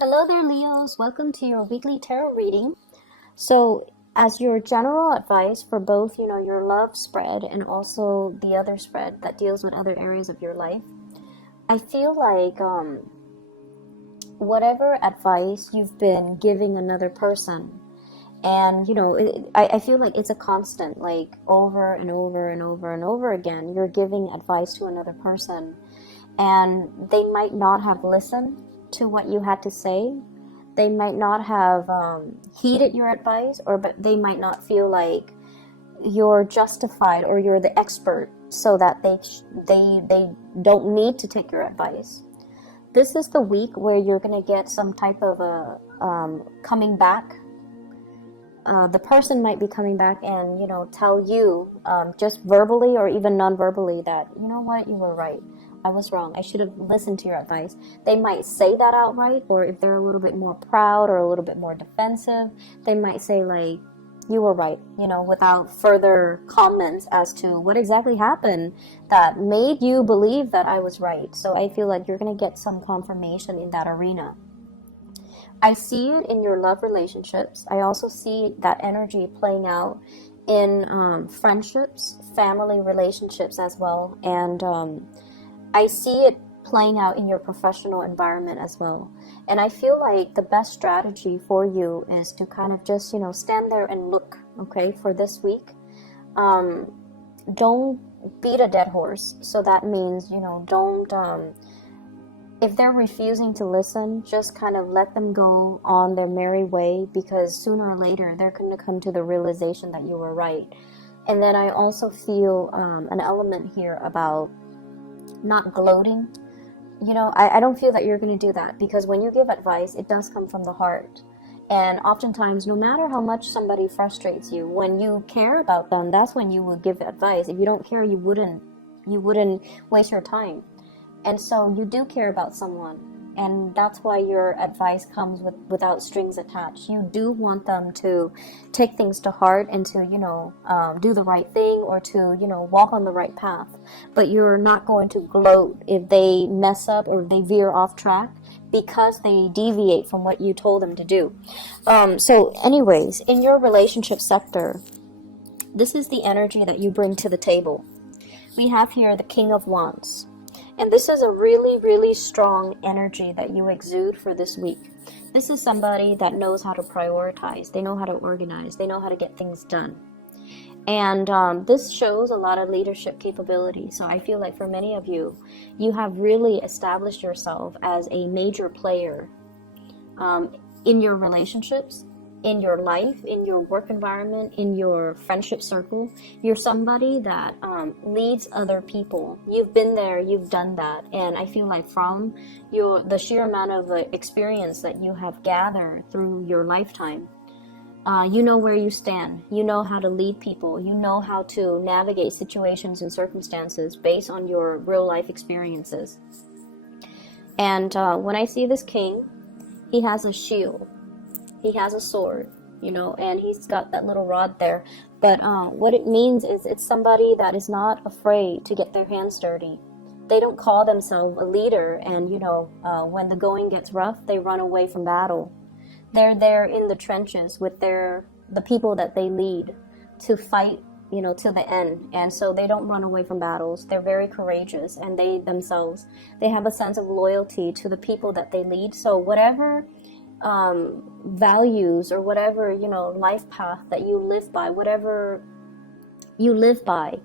Hello there, Leos. Welcome to your weekly tarot reading. So, as your general advice for both, your love spread and also the other spread that deals with other areas of your life, I feel like whatever advice you've been giving another person, and I feel like it's a constant, like over and over and over and over again, you're giving advice to another person, and they might not have listened to what you had to say. They might not have heeded your advice, but they might not feel like you're justified or you're the expert, so that they don't need to take your advice. This is the week where you're gonna get some type of a coming back. The person might be coming back and tell you just verbally or even non-verbally that you know what, you were right. I was wrong. I should have listened to your advice. They might say that outright, or if they're a little bit more proud or a little bit more defensive, they might say like, you were right, without further comments as to what exactly happened that made you believe that I was right. So I feel like you're going to get some confirmation in that arena. I see it in your love relationships. I also see that energy playing out in friendships, family relationships as well, and I see it playing out in your professional environment as well. And I feel like the best strategy for you is to kind of just, stand there and look, okay, for this week. Don't beat a dead horse. So that means, don't, if they're refusing to listen, just kind of let them go on their merry way, because sooner or later they're going to come to the realization that you were right. And then I also feel an element here about not gloating. I don't feel that you're going to do that, because when you give advice, it does come from the heart. And oftentimes, no matter how much somebody frustrates you, when you care about them, that's when you will give advice. If you don't care, you wouldn't waste your time. And so you do care about someone, and that's why your advice comes without strings attached. You do want them to take things to heart and to do the right thing, or to walk on the right path. But you're not going to gloat if they mess up or they veer off track, because they deviate from what you told them to do. So anyways, in your relationship sector, this is the energy that you bring to the table. We have here the King of Wands. And this is a really, really strong energy that you exude for this week. This is somebody that knows how to prioritize. They know how to organize. They know how to get things done. And this shows a lot of leadership capability. So I feel like for many of you, you have really established yourself as a major player in your relationships, in your life, in your work environment, in your friendship circle. You're somebody that leads other people. You've been there, you've done that, and I feel like from the sheer amount of experience that you have gathered through your lifetime, you know where you stand. You know how to lead people. You know how to navigate situations and circumstances based on your real life experiences. And when I see this king, he has a shield. He has a sword, and he's got that little rod there. But what it means is it's somebody that is not afraid to get their hands dirty. They don't call themselves a leader, and when the going gets rough, they run away from battle. They're there in the trenches with the people that they lead to fight, till the end. And so they don't run away from battles. They're very courageous, and they have a sense of loyalty to the people that they lead. So whatever values or whatever life path that you live by, whatever you live by,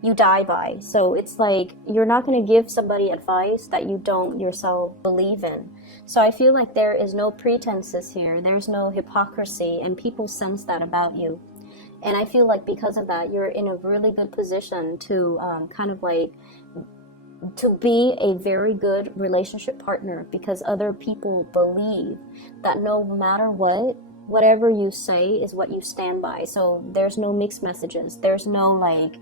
you die by. So it's like you're not going to give somebody advice that you don't yourself believe in. So I feel like there is no pretenses here. There's no hypocrisy, and people sense that about you. And I feel like because of that, you're in a really good position to kind of like to be a very good relationship partner, because other people believe that no matter whatever you say is what you stand by. So there's no mixed messages. There's no like,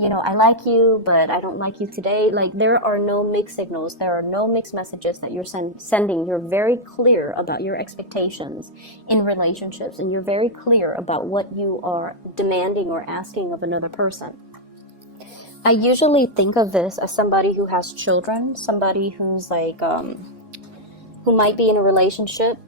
I like you, but I don't like you today. Like, there are no mixed signals. There are no mixed messages that you're sending. You're very clear about your expectations in relationships, and you're very clear about what you are demanding or asking of another person. I usually think of this as somebody who has children, somebody who's like who might be in a relationship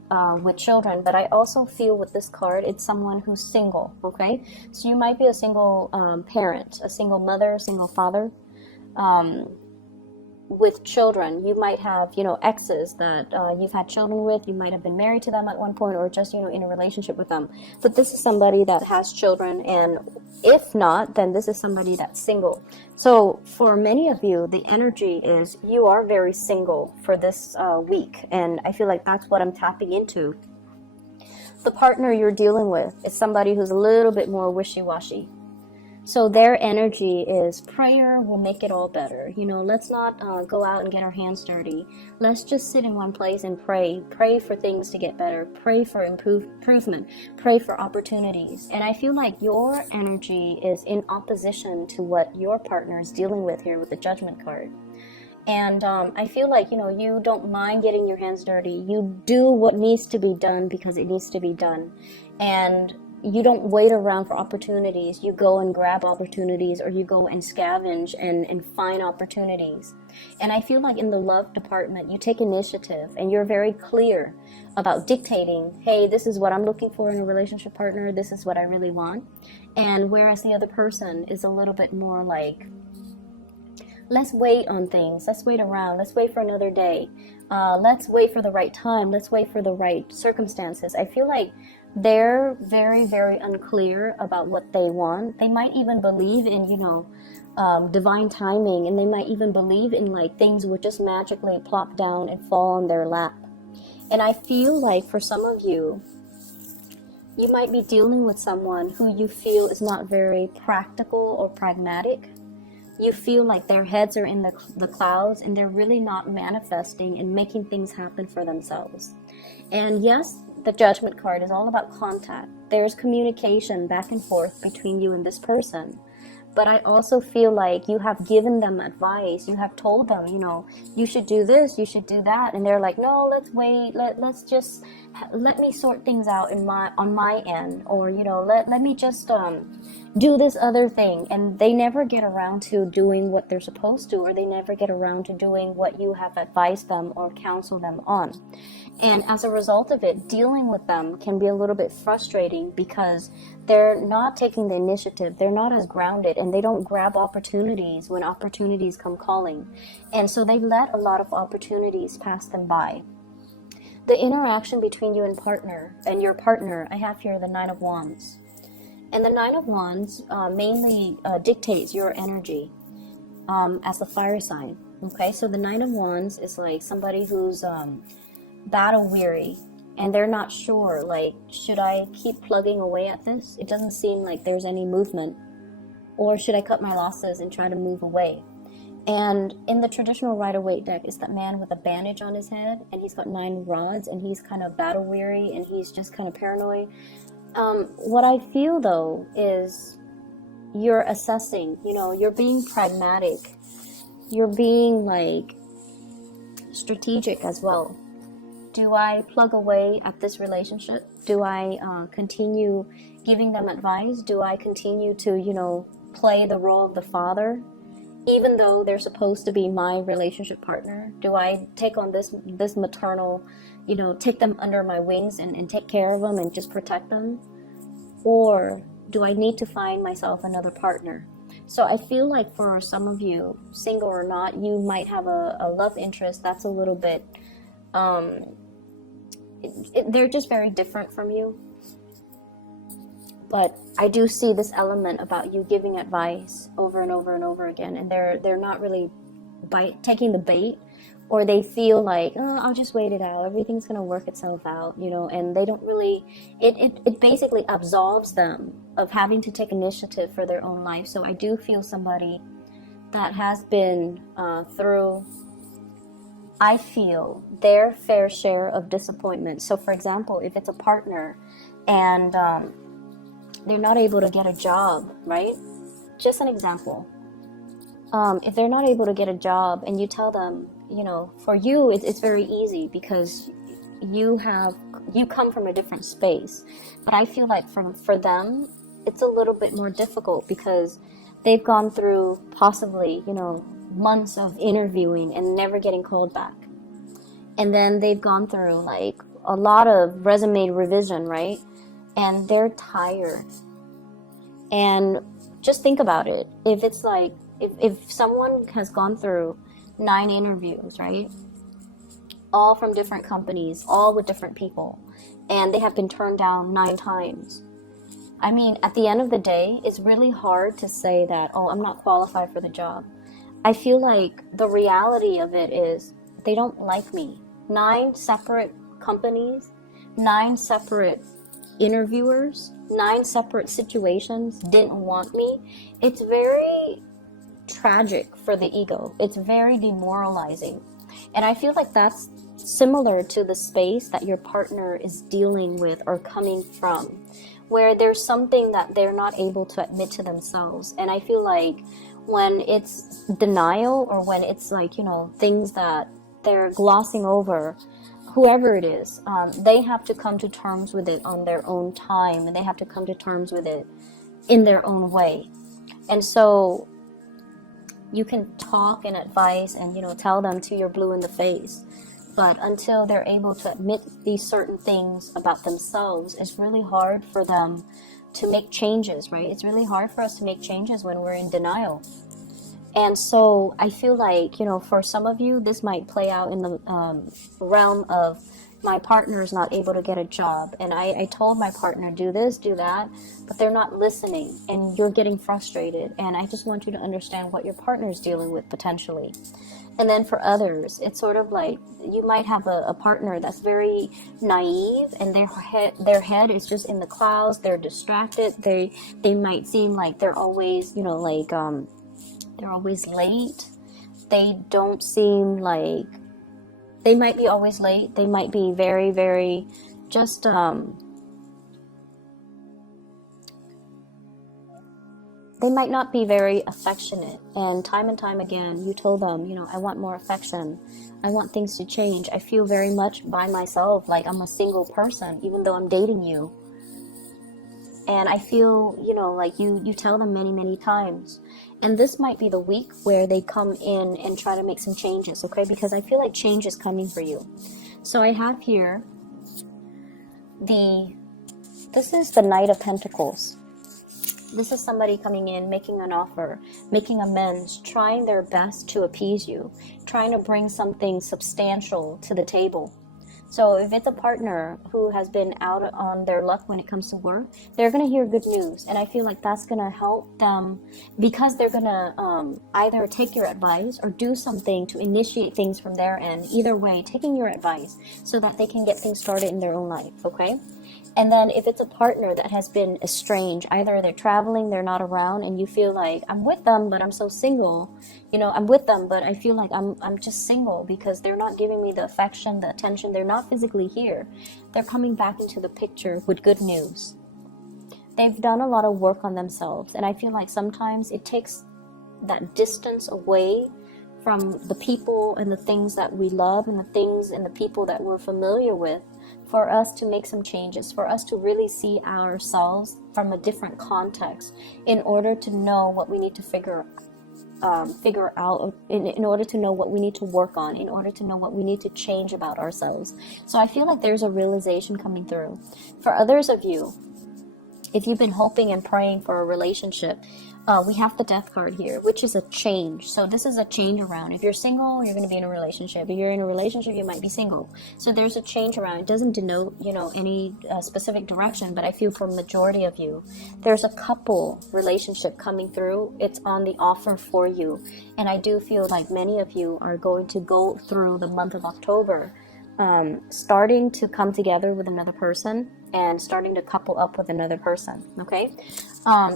with children, but I also feel with this card, it's someone who's single, okay? So you might be a single parent, a single mother, a single father, with children. You might have, exes that you've had children with. You might have been married to them at one point, or just, in a relationship with them. But this is somebody that has children, and if not, then this is somebody that's single. So for many of you, the energy is you are very single for this week, and I feel like that's what I'm tapping into. The partner you're dealing with is somebody who's a little bit more wishy-washy. So their energy is prayer will make it all better. Let's not go out and get our hands dirty. Let's just sit in one place and pray. Pray for things to get better. Pray for improvement. Pray for opportunities. And I feel like your energy is in opposition to what your partner is dealing with here with the Judgment card. And I feel like, you don't mind getting your hands dirty. You do what needs to be done because it needs to be done. And you don't wait around for opportunities. You go and grab opportunities, or you go and scavenge and find opportunities. And I feel like in the love department, you take initiative and you're very clear about dictating, hey, this is what I'm looking for in a relationship partner. This is what I really want. And whereas the other person is a little bit more like, let's wait on things. Let's wait around. Let's wait for another day. Let's wait for the right time. Let's wait for the right circumstances. I feel like they're very, very unclear about what they want. They might even believe in, divine timing, and they might even believe in like things would just magically plop down and fall on their lap. And I feel like for some of you, you might be dealing with someone who you feel is not very practical or pragmatic. You feel like their heads are in the clouds, and they're really not manifesting and making things happen for themselves. And yes, the Judgment card is all about contact. There's communication back and forth between you and this person. But I also feel like you have given them advice. You have told them, you should do this, you should do that. And they're like, no, let's wait. Let me sort things out on my end. Or, let me just do this other thing. And they never get around to doing what they're supposed to, or they never get around to doing what you have advised them or counseled them on. And as a result of it, dealing with them can be a little bit frustrating because they're not taking the initiative. They're not as grounded, and they don't grab opportunities when opportunities come calling. And so they let a lot of opportunities pass them by. The interaction between you and your partner, I have here the Nine of Wands. And the Nine of Wands mainly dictates your energy as the fire sign. Okay, so the Nine of Wands is like somebody who's battle weary, and they're not sure, like, should I keep plugging away at this? It doesn't seem like there's any movement. Or should I cut my losses and try to move away? And in the traditional Rider-Waite deck is that man with a bandage on his head, and he's got 9 rods, and he's kind of battle weary, and he's just kind of paranoid. What I feel though is you're assessing, you're being pragmatic. You're being like strategic as well. Do I plug away at this relationship? Do I continue giving them advice? Do I continue to, play the role of the father, even though they're supposed to be my relationship partner? Do I take on this maternal, take them under my wings and take care of them and just protect them? Or do I need to find myself another partner? So I feel like for some of you, single or not, you might have a love interest that's a little bit... they're just very different from you. But I do see this element about you giving advice over and over and over again, and they're not really taking the bait, or they feel like, oh, I'll just wait it out, everything's gonna work itself out, and they don't really, it basically absolves them of having to take initiative for their own life. So I do feel somebody that has been through, I feel, their fair share of disappointment. So for example, if it's a partner and they're not able to get a job, right? Just an example. If they're not able to get a job and you tell them, for you, it's very easy because you come from a different space. But I feel like for them, it's a little bit more difficult because they've gone through possibly, months of interviewing and never getting called back. and then they've gone through like a lot of resume revision, right? And they're tired. And just think about it. If it's like, if someone has gone through 9 interviews, right? All from different companies, all with different people, and they have been turned down 9 times. I mean, at the end of the day, it's really hard to say that, oh, I'm not qualified for the job. I feel like the reality of it is they don't like me. 9 separate companies, 9 separate interviewers, 9 separate situations didn't want me. It's very tragic for the ego. It's very demoralizing. And I feel like that's similar to the space that your partner is dealing with or coming from, where there's something that they're not able to admit to themselves. And I feel like when it's denial, or when it's like, you know, things that they're glossing over, whoever it is, they have to come to terms with it on their own time, and they have to come to terms with it in their own way. And so you can talk and advise and, you know, tell them till you're blue in the face, but until they're able to admit these certain things about themselves, it's really hard for them to make changes, right? It's really hard for us to make changes when we're in denial. And so I feel like, you know, for some of you, this might play out in the realm of, my partner is not able to get a job, and I told my partner, do this, do that, but they're not listening, and you're getting frustrated. And I just want you to understand what your partner is dealing with potentially. And then for others, it's sort of like you might have a partner that's very naive, and their head is just in the clouds. They're distracted. They might seem like they're always, you know, like they're always late. They don't seem like, they might be always late. They might be very, very just they might not be very affectionate. And time again, you told them, you know, I want more affection. I want things to change. I feel very much by myself, like I'm a single person, even though I'm dating you. And I feel, you know, like you tell them many, many times. And this might be the week where they come in and try to make some changes, okay? Because I feel like change is coming for you. So I have here this is the Knight of Pentacles. This is somebody coming in, making an offer, making amends, trying their best to appease you, trying to bring something substantial to the table. So if it's a partner who has been out on their luck when it comes to work, they're going to hear good news. And I feel like that's going to help them, because they're going to either take your advice or do something to initiate things from their end. Either way, taking your advice so that they can get things started in their own life, okay? And then if it's a partner that has been estranged, either they're traveling, they're not around, and you feel like, I'm with them, but I'm so single. You know, I'm with them, but I feel like I'm just single because they're not giving me the affection, the attention. They're not physically here. They're coming back into the picture with good news. They've done a lot of work on themselves, and I feel like sometimes it takes that distance away from the people and the things that we love and the things and the people that we're familiar with, for us to make some changes, for us to really see ourselves from a different context, in order to know what we need to figure out, in order to know what we need to work on, in order to know what we need to change about ourselves. So I feel like there's a realization coming through. For others of you, if you've been hoping and praying for a relationship, we have the Death card here, which is a change. So this is a change around. If you're single, you're going to be in a relationship. If you're in a relationship, you might be single. So there's a change around. It doesn't denote, you know, any specific direction, but I feel for majority of you, there's a couple relationship coming through. It's on the offer for you. And I do feel like many of you are going to go through the month of October, starting to come together with another person and starting to couple up with another person, okay?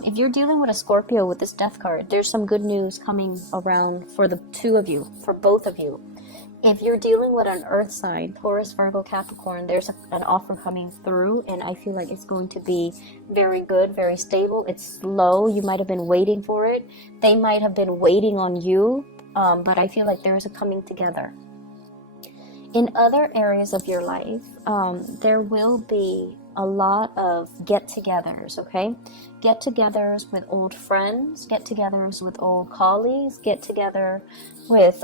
If you're dealing with a Scorpio with this Death card, there's some good news coming around for the two of you, for both of you. If you're dealing with an earth sign, Taurus, Virgo, Capricorn, there's an offer coming through, and I feel like it's going to be very good, very stable. It's slow. You might have been waiting for it. They might have been waiting on you, but I feel like there's a coming together. In other areas of your life, there will be a lot of get-togethers, okay? Get-togethers with old friends, get-togethers with old colleagues, get-together with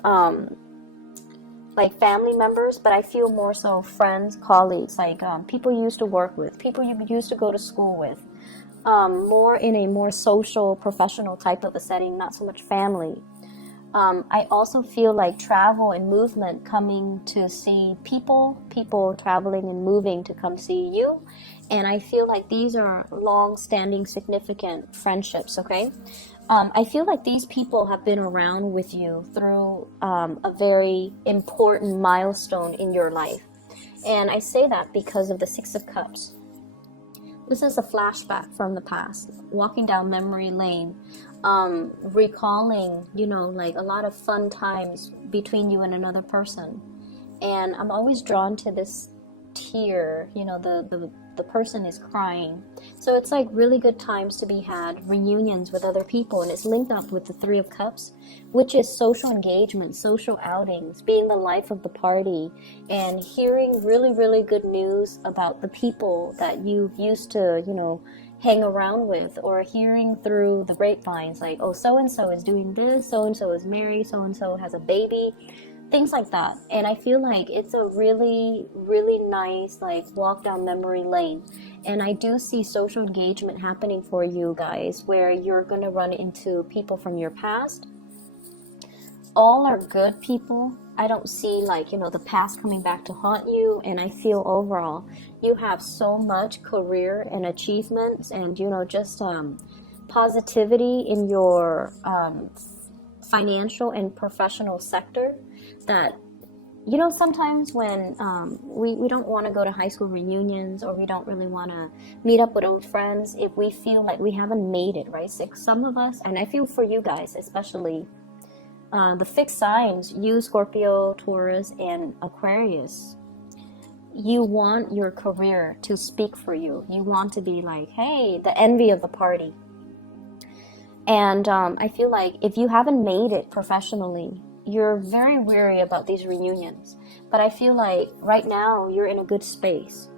like family members, but I feel more so friends, colleagues, like people you used to work with, people you used to go to school with. More in a more social, professional type of a setting, not so much family. I also feel like travel and movement, coming to see people traveling and moving to come see you. And I feel like these are long-standing, significant friendships, okay? I feel like these people have been around with you through a very important milestone in your life. And I say that because of the Six of Cups. This is a flashback from the past, walking down memory lane, recalling, like a lot of fun times between you and another person. And I'm always drawn to this tear, the person is crying. So it's like really good times to be had, reunions with other people, and it's linked up with the Three of Cups, which is social engagement, social outings, being the life of the party, and hearing really, really good news about the people that you've used to, hang around with, or hearing through the grapevines, like, oh, so-and-so is doing this, so-and-so is married, so-and-so has a baby, things like that. And I feel like it's a really, really nice, like, walk down memory lane. And I do see social engagement happening for you guys, where you're going to run into people from your past. All are good people. I don't see, like, the past coming back to haunt you. And I feel overall you have so much career and achievements, and just positivity in your financial and professional sector, that sometimes when we don't want to go to high school reunions, or we don't really want to meet up with old friends if we feel like we haven't made it, right? So some of us, and I feel for you guys especially, the fixed signs, you, Scorpio, Taurus, and Aquarius, you want your career to speak for you. You want to be like, hey, the envy of the party. And I feel like if you haven't made it professionally, you're very weary about these reunions. But I feel like right now you're in a good space.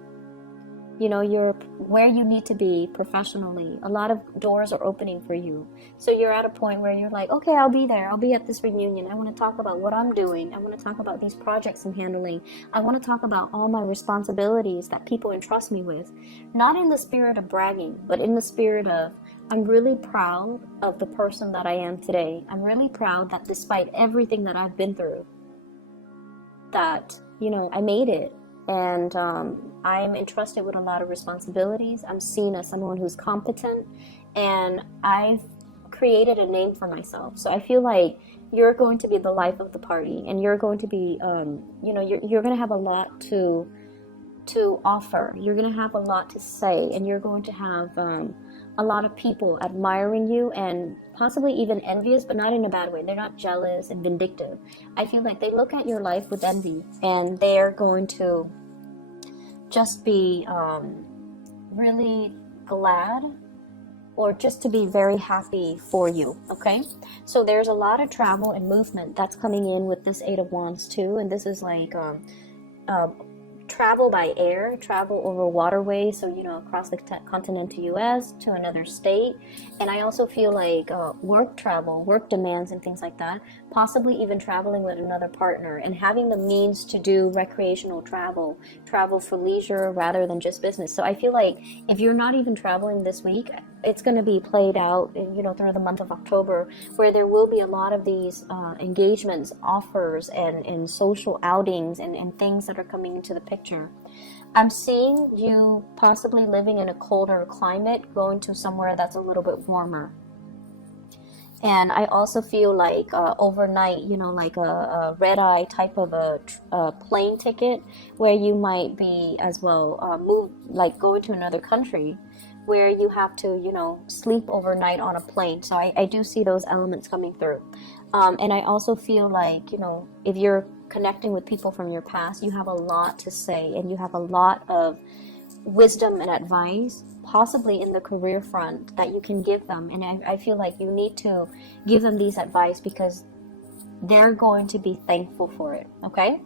You're where you need to be professionally. A lot of doors are opening for you. So you're at a point where you're like, okay, I'll be there. I'll be at this reunion. I want to talk about what I'm doing. I want to talk about these projects I'm handling. I want to talk about all my responsibilities that people entrust me with. Not in the spirit of bragging, but in the spirit of, I'm really proud of the person that I am today. I'm really proud that despite everything that I've been through, that, I made it. And I'm entrusted with a lot of responsibilities. I'm seen as someone who's competent, and I've created a name for myself. So I feel like you're going to be the life of the party, and you're going to be, you're going to have a lot to offer. You're going to have a lot to say, and you're going to have a lot of people admiring you, and possibly even envious, but not in a bad way. They're not jealous and vindictive. I feel like they look at your life with envy, and they're going to just be really glad, or just to be very happy for you, okay? So there's a lot of travel and movement that's coming in with this Eight of Wands too, and this is like travel by air, travel over waterways, so across the continental US to another state. And I also feel like work travel, work demands and things like that, possibly even traveling with another partner, and having the means to do recreational travel for leisure rather than just business. So I feel like if you're not even traveling this week, it's going to be played out through the month of October, where there will be a lot of these engagements, offers, and social outings and things that are coming into the picture. I'm seeing you possibly living in a colder climate, going to somewhere that's a little bit warmer. And I also feel like overnight, like a red-eye type of a plane ticket, where you might be as well move, like going to another country, where you have to, sleep overnight on a plane. So I do see those elements coming through. And I also feel like, if you're connecting with people from your past, you have a lot to say, and you have a lot of wisdom and advice, possibly in the career front, that you can give them. And I feel like you need to give them these advice, because they're going to be thankful for it, okay?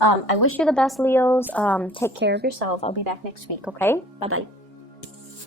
I wish you the best, Leos. Take care of yourself. I'll be back next week, okay? Bye-bye.